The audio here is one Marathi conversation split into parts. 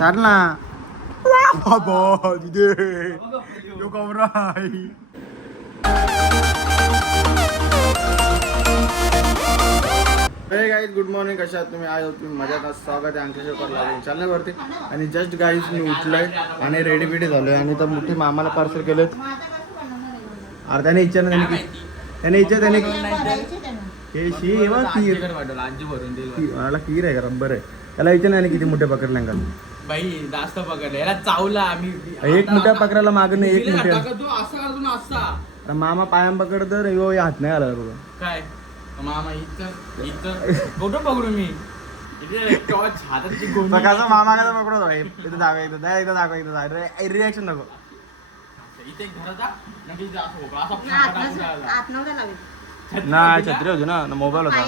चाल ना बाबा तिथे यो कमराई. हे गाईज गुड मॉर्निंग, कशा आहात तुम्ही? आय होप तुम्ही मजात आहात. स्वागत आहे आमच्या शोकर लागून चॅनलवरती. आणि जस्ट गाईज मी उठलोय आणि रेडी बिडी झालोय आणि तर मोठी मामाला पार्सल केलं. अर्ध्याने इच्छा ना त्याने इच्छा त्याने हे शी मग खीर मला खीर आहे का रंबर आहे त्याला विचार नाही किती मोठे पकडल्या का बाई जास्त पकडले याला चावला आम्ही. एक मोठ्या पकडायला मागणं एक मोठ्या तू असा मामा पायाम पकड तर यो हात नाही आला बघा काय मामा इथं इथं कुठं पकडू मी सकाळचा मामा कसं पकडतो इथं दाखवा इथं द्या इथं दाखवा इथं दाखवा रिॲक्शन नको इथे घरात नाही छत्री होती ना मोबाईल होता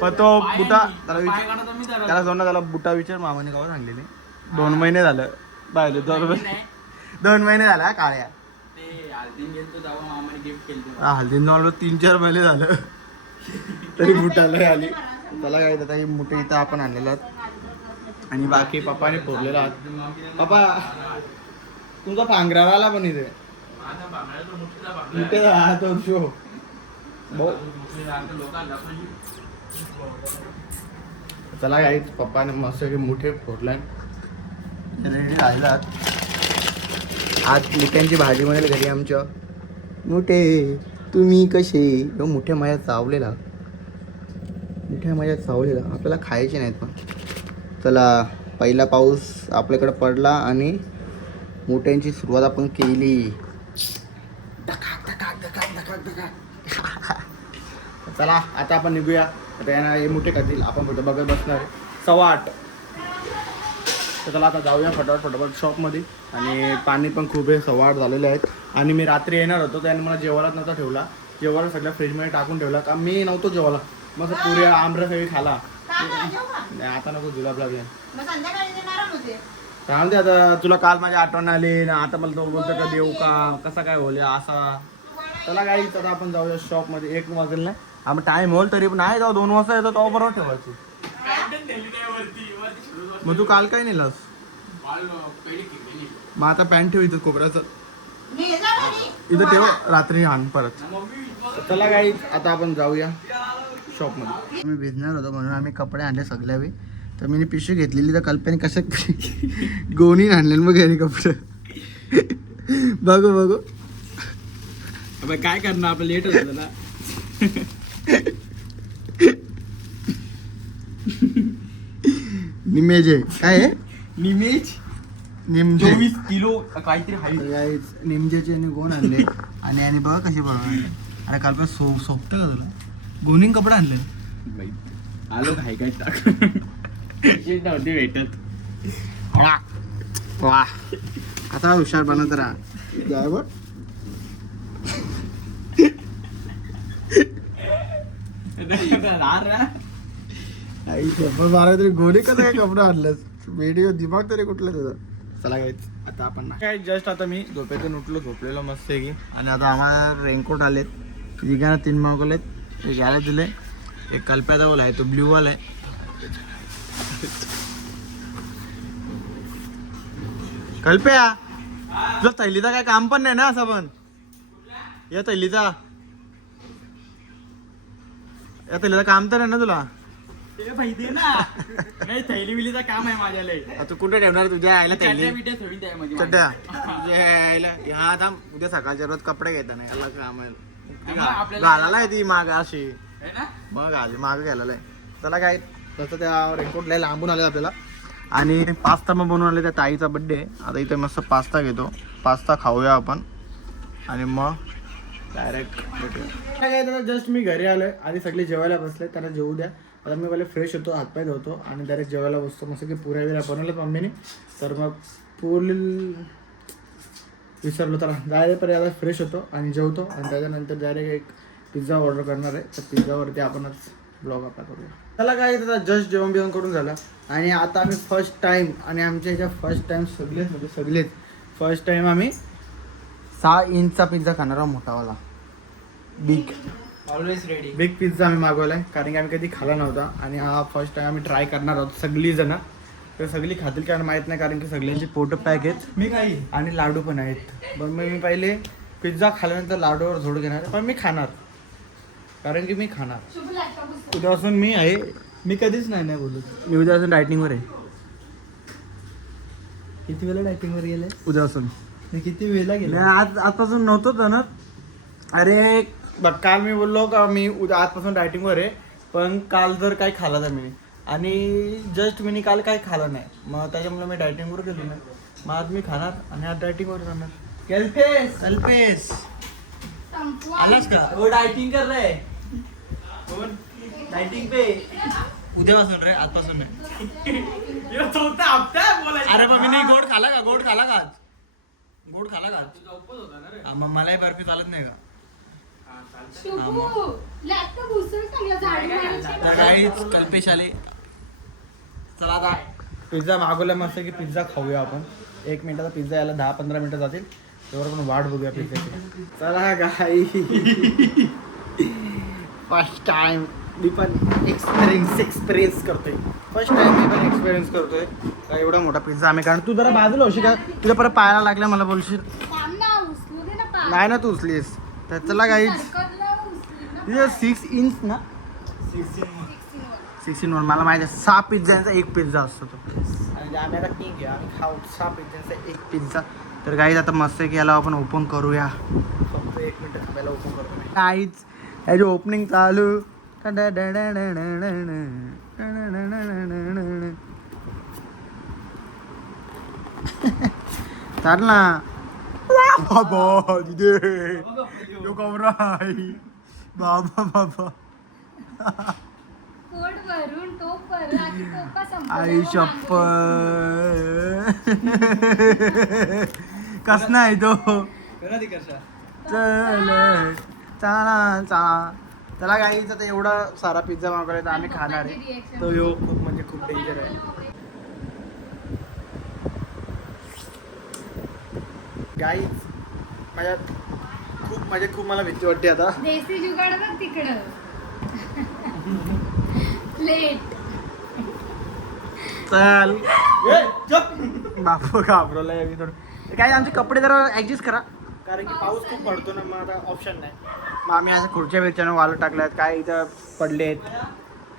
पण तो बुटा त्याला जाऊन त्याला बुटा विचार मामाने गाव सांगलेले 2 महिने झालं पाहिले 2 महिने झाला काळ्या हल्दीन जाऊन 3-4 महिने झालं तरी बुटाला आली. त्याला काय काही मोठे इथं आपण आणलेलं आहात आणि बाकी पप्पाने फोडलेला आहात. पप्पा तुमचा पांघरावा आला पण इथे तो शो चला काही पप्पाने मस्त मोठे फोडलाय रेडी राहिलात. आज मुठ्यांची भाजी बनेल घरी आमच्या. मोठे तुम्ही कसे यो मोठ्या माझ्या चावलेला आपल्याला खायचे नाहीत पण चला पहिला पाऊस आपल्याकडे पडला आणि मोठ्यांची सुरुवात आपण केली. चला आता आपण निघूया. आता यांना हे मोठे करतील आपण कुठं बघत बसणार 8:15. तर चला आता जाऊया फटाफट शॉपमध्ये. आणि पाणी पण खूप आहे 8:15 झालेले आहेत. आणि मी रात्री येणार होतो त्याने मला जेवायलाच नव्हता ठेवला. जेवायला सगळ्या फ्रीजमध्ये टाकून ठेवला का मी नव्हतो जेवायला मग पुऱ्या आमरस सगळी खाला. आता नको जुलाब लागले सांगते. आता तुला काल माझी आठवण आली ना आता मला तो बोलतो कधी येऊ का कसा काय होईल असा. चला काही आता आपण जाऊया शॉपमध्ये. 1 वाजेल नाही आपण टाइम होईल तरी पण नाही जाऊ 2 वाजता येतो तो बरोबर ठेवायची. मग तू काल काय नेलास? मग आता पॅन्ट ठेव इथं कोपऱ्याचं इथं ठेव रात्री आण परत. चला काही आता आपण जाऊया शॉपमध्ये. मी भिजणार होतो म्हणून आम्ही कपडे आणले सगळ्यावे. तर मी पिशवी घेतलेली तर कल्पने कशा गोणी आणले मग घरी कपडे बघू काय करणार आपलं लेट झालं ना. निमेज आहे काय आहे निमेज निमजे 24 किलो काहीतरी निमजेचे कोण आणले आणि बघा कशी बघा. अरे काल पण सोपतं का तुला गोणी कपडे आणले आलो काय काय टाक नव्हती भेटत. वा आता हुशार बनत राहा जाय बघ. मला तरी गोणी कसं काय कपडे आणलंस व्हिडिओ दिमाग तरी कुठलं तुझं. चला काय आता आपण काय जस्ट आता मी झोपेतून उठलो झोपलेलो मस्त आहे की. आणि आता आम्हाला रेनकोट आलेत तिघांना 3 मागवलेत. एक याला दिले एक कल्प्याचा वाला आहे तो ब्ल्यू वाला आहे. कल्प्या तुझा थैलीचा काय काम पण नाही ना असं पण या थैलीचा काम तर आहे ना तुला माहिती ना नाही थैली बिलीचं काम आहे माझ्याला. तू कुठे ठेवणार तुझ्या आईला थैली चड्ड्या तुझ्या आईला ह्या थांब उद्या सकाळच्या रोज कपडे घेता नाही याला काम आहे घालायला आहे ती माग अशी मग आली माग घ्यायला आहे. चला काय तसं त्या रेनकोटला लांबून आले आपल्याला. आणि पास्ता मग बनवून आले त्या ताईचा बड्डे. आता इथे मस्त पास्ता घेतो पास्ता खाऊया आपण आणि मग डायरेक्ट भेटूया. काय जस्ट मी घरी आलोय आधी सगळे जेवायला बसले त्यांना जेवू द्या. आता मी पहिले फ्रेश होतो हातपाय धुतो आणि डायरेक्ट जेवायला बसतो. मस्त की पुऱ्या बिऱ्या बनवल्यात मम्मीने. तर मग पूर्ण विसरलो तर डायरेक्ट पर्यंत आता फ्रेश होतो आणि जेवतो आणि त्याच्यानंतर डायरेक्ट एक पिझ्झा ऑर्डर करणार आहे. तर पिझ्झावरती आपणच ब्लॉग आपला करूया. त्याला काय आता जस्ट जेवण बिवण करून झालं आणि आता आम्ही फर्स्ट टाइम आणि आमच्या ह्याच्या फर्स्ट टाइम सगळेच फर्स्ट टाइम आम्ही 6 इंचचा पिझ्झा खाणार आहोत मोठावाला big always ready. Big pizza आम्ही मागवलाय कारण की आम्ही कधी खाला नव्हता आणि हा फर्स्ट टाइम आम्ही ट्राय करणार आहोत सगळी जण. तर सगळी खातील कारण माहीत नाही, कारण की सगळ्यांची पोट पॅक आहेत मी काही आणि लाडू पण आहेत. पण मी पहिले पिझ्झा खाल्ल्यानंतर लाडूवर झोड घेणार, पण मी खाणार कारण की मी खाणार. उद्यापासून मी आहे, मी कधीच नाही बोलत. मी उद्यापासून डायटिंगवर आहे. किती वेळा डायटिंगवर गेले? उद्यापासून मी किती वेळेला गेले? आजपासून नव्हतोच ना. अरे बघ, काल मी बोललो का मी उद्या आजपासून डायटिंगवर आहे, पण काल जर काही खाल्लं तर मी आणि जस्ट मी काल काही खाल्लं नाही, मग त्याच्यामुळे मी डायटिंगवर गेलो नाही. मग आज मी खाणार आणि आज डायटिंगवर जाणार. कल्पेश आलास का? वो डायटिंग कर रहे कोण? डायटिंग पे उद्यापासून रे, आजपासून नाही. यो चौथा हप्ता आहे बोलायचं. अरे पण मी नाही. गोड खाला का? गोड खाला का आज? गोड खाला का आज? तुझा उपवास होता ना रे. हा, मग मलाही बर्फी चालत नाही का? हा, चालतंय. शुभू लॅपटॉप घुसून चांगलं झाडू मारायचं. तर काहीच कल्पेश आले. चला आता पिझ्झा मागवला मस्त की पिझ्झा खाऊया आपण. 1 मिनिटाचा पिझ्झा यायला 10-15 मिनिटं जातील, तेव्हा आपण वाट बघूया पिझ्झाची. चला गाई, फर्स्ट टाइम मी पण एक्सपिरियन्स करतोय. फर्स्ट टाइम मी पण एक्सपिरियन्स करतोय का एवढा मोठा पिझ्झा आम्ही. कारण तू जरा बाजूला होशील का, तुला परत पायाला लागल्या मला बोलशील. थांब ना, उचलू दे ना पाय. नाही ना तू उचलीस तर. चला गाईच, सरकतला उचलू ना. तिथे 6 इंच ना, 16 मला माहिती आहे. 6 पिझ्झांचा 1 पिझ्झा असतो तो. आणि आम्ही आता ठीक आहे, आम्ही खाऊ 6 पिझ्झांचा 1 पिझ्झा. तर गाईज आता मस्त की याला आपण ओपन करूया. फक्त 1 मिनिट थांबायला ओपन करतो गाईज. याची ओपनिंग चालू. चाल ना बाबा, तिथे बाबा बाबा. पोट भरून टोप भरून आधी टोपा संपला. आई शप्प कस नाही तो. करा ती कशा. चल चला चला चला गाईच. आता एवढा सारा पिझ्झा मागवला तर आम्ही खाणार आहे. तो यो खूप म्हणजे खूप डेंजर आहे गाईज. माझ्या खूप मला भीती वाटते आता. देसी जुगाड बघ तिकडं. प्लेट. चल बापू घाबरवला मी थोडं. काय आमचे कपडे जरा ऍडजस्ट करा, कारण की पाऊस खूप पडतो ना. मग आता ऑप्शन नाही. मग आम्ही अशा खुर्च्या बिरच्यानं वाळू टाकल्यात. काय इथं पडले आहेत,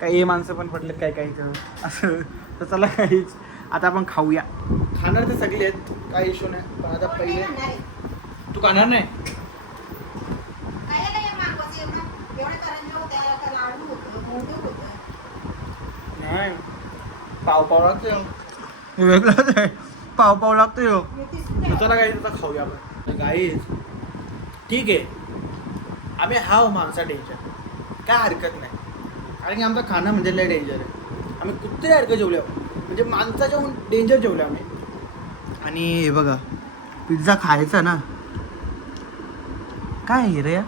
काही हे माणसं पण पडलेत काही काही इथं असं. तर चला काहीच आता आपण खाऊया. खाणार तर सगळे आहेत, काही इश्यू नाही. पण आता पहिले तू खाणार नाही? नाही, पाव लागतो वेगळंच आहे. पाव लागतो यो. चला काही आता खाऊया आपण. गाईज ठीक आहे, आम्ही हाव माणसा डेंजर, काय हरकत नाही. कारण की आमचं खाणं म्हणजे लय डेंजर आहे. आम्ही कुत्र्यासारखं जेवलो, म्हणजे माणसाच्या डेंजर जेवलो आम्ही. आणि हे बघा पिझ्झा खायचा ना, काय आहे रे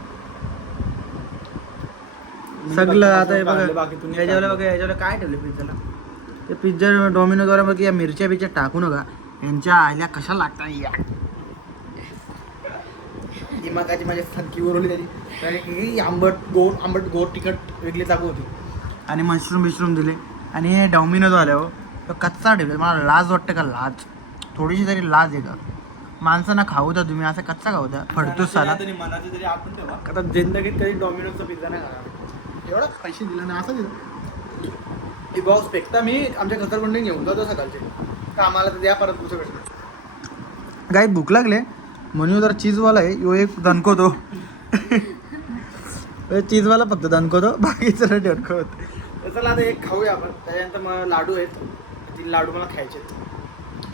सगळं. आता हे बघा याच्यावर बघा, याच्यावर काय ठेवलं पिझ्झाला. ते पिझ्झा डॉमिनोजवर बघ, या मिरच्या बिरच्या टाकू नका. यांच्या आल्या कशा लागतात या दिमागाची माझ्या थनकी उरवली त्याची. कारण की आंबट गोड तिखट वेगळी टाकू होती. आणि मशरूम दिले. आणि हे डॉमिनोज आल्यावर तो कच्चा ठेवले. मला लाज वाटतं का? लाज थोडीशी तरी लाज आहे का? माणसांना खाऊ द्या तुम्ही, असं कच्चा खाऊ द्या. फडतोच साला. मनाचं तरी आपण ठेवा. आता जिंदगीत कधी डॉमिनोजचा पिझ्झा नाही खाणार. एवढा पैसे दिला ना, असं दिलं. ही बॉक्स फेकता मी आमच्या घसरगुंडी घेऊन जातो सकाळचे. का आम्हाला तर द्या परत दुसरं कसं. काही भूक लागले म्हणून जर चीजवाला आहे यो एक दणकवतो. चीजवाला फक्त दणकवतो, बाकीचं नाही दणकवत. तर चला आता एक खाऊया आपण. त्याच्यानंतर मग लाडू आहेत, ती लाडू मला खायचे.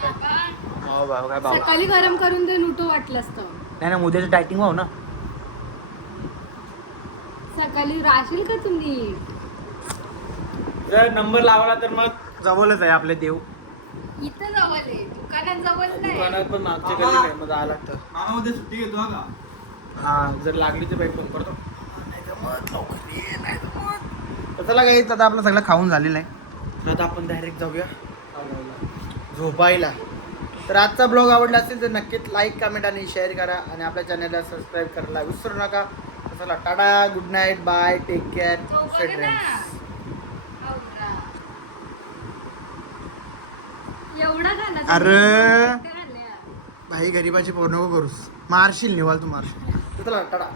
हो बाबा, काय बाबा सकाळी गरम करून दे, नुटो वाटलं असतं. नाही ना, उद्याचं डायटिंग व्हावं ना. सकाळी राशील का तुम्ही? जर नंबर लावला तर मग जवळच आहे आपले देव. इथं जवळ आहे, दुकानात जवळ नाही. दुकानात पण मागच्या गल्ली नाही, मग जायला लागतं. मामा मध्ये सुट्टी घेतो हा का? हा, जर लागली तर बाईक फोन करतो. तर चला काही आता आपलं सगळं खाऊन झालेलं आहे. तर आता आपण डायरेक्ट जाऊया झोपायला. तर आजचा ब्लॉग आवडला असेल तर नक्कीच लाईक, कमेंट आणि शेअर करा. आणि आपल्या चॅनलला सबस्क्राईब करायला विसरू नका. चला tata, good night, bye, take care, sweet dreams. अरे भाई गरीबाची पोर नको करूस मारशील निवाल तू मारशील चला टाटा